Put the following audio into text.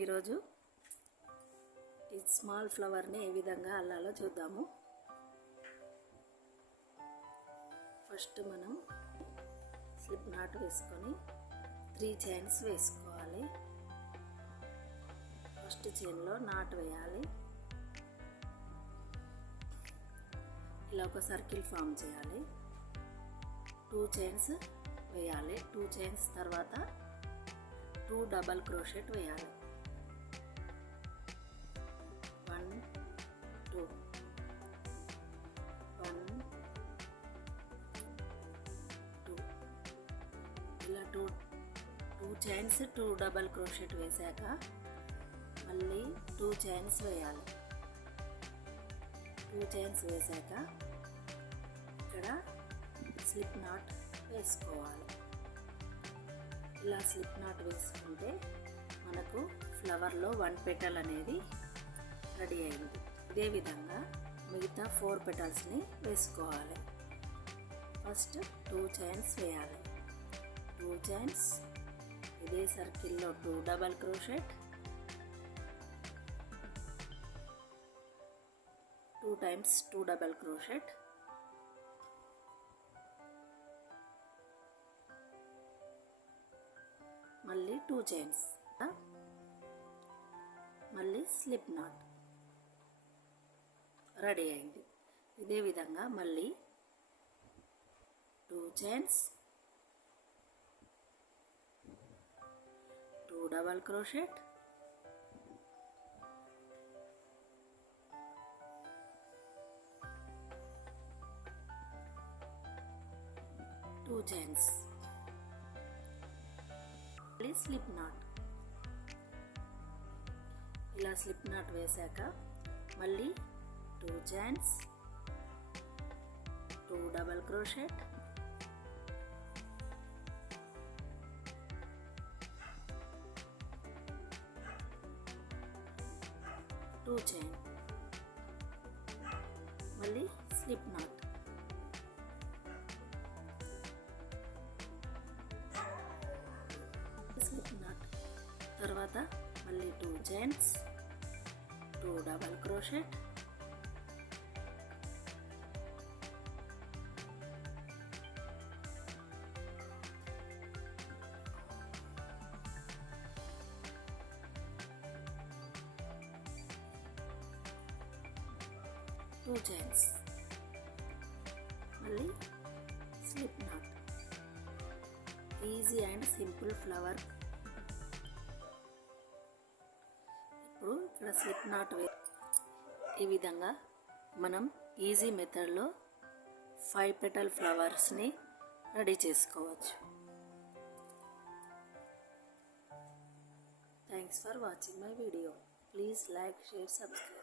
ఈరోజు ఈ స్మాల్ ఫ్లవర్ని ఏ విధంగా అల్లాలో చూద్దాము. ఫస్ట్ మనం స్లిప్ నాట్ వేసుకొని 3 చైన్స్ వేసుకోవాలి. ఫస్ట్ చైన్లో నాట్ వేయాలి. ఇలా ఒక సర్కిల్ ఫామ్ చేయాలి. 2 చైన్స్ వేయాలి. 2 చైన్స్ తర్వాత 2 డబల్ క్రోషెట్ వేయాలి. 1 2 1 2 ఇలా 2 చైన్స్ 2 డబల్ క్రోషెట్ వేసాక మళ్ళీ 2 చైన్స్ వేయాలి. 2 చైన్స్ వేసాక ఇక్కడ స్లిప్ నాట్ వేసుకోవాలి. ఇలా స్లిప్ నాట్ వేసుకుంటే మనకు ఫ్లవర్లో 1 పెటల్ అనేది రెడీ అయింది. ఇదే విధంగా మిగతా 4 పెటల్స్ని వేసుకోవాలి. ఫస్ట్ 2 చైన్స్ వేయాలి. 2 చైన్స్ ఇదే సర్కిల్లో 2 double crochet, 2 times 2 double crochet, మళ్ళీ 2 చైన్స్, మళ్ళీ స్లిప్ నాట్ రెడీ అయింది. ఇదే విధంగా మళ్ళీ 2 చైన్స్, 2 డబల్ క్రోషెట్, 2 చైన్స్, మళ్ళీ స్లిప్ నాట్. ఇలా స్లిప్ నాట్ వేసాక మళ్ళీ 2 చైన్స్, 2 డబల్ క్రోషెట్, 2 చైన్, మళ్ళీ స్లిప్ నాట్. స్లిప్ నాట్ తర్వాత మళ్ళీ 2 చైన్స్, 2 డబల్ క్రోషెట్, 2 చైన్స్, మళ్ళీ slip not. Easy and simple flower. ఇప్పుడు ఇక్కడ స్లిప్ నాట్ ఈ విధంగా మనం ఈజీ మెథడ్లో 5 పెటల్ ఫ్లవర్స్ని రెడీ చేసుకోవచ్చు. Thanks for watching my video. Please like, share, subscribe.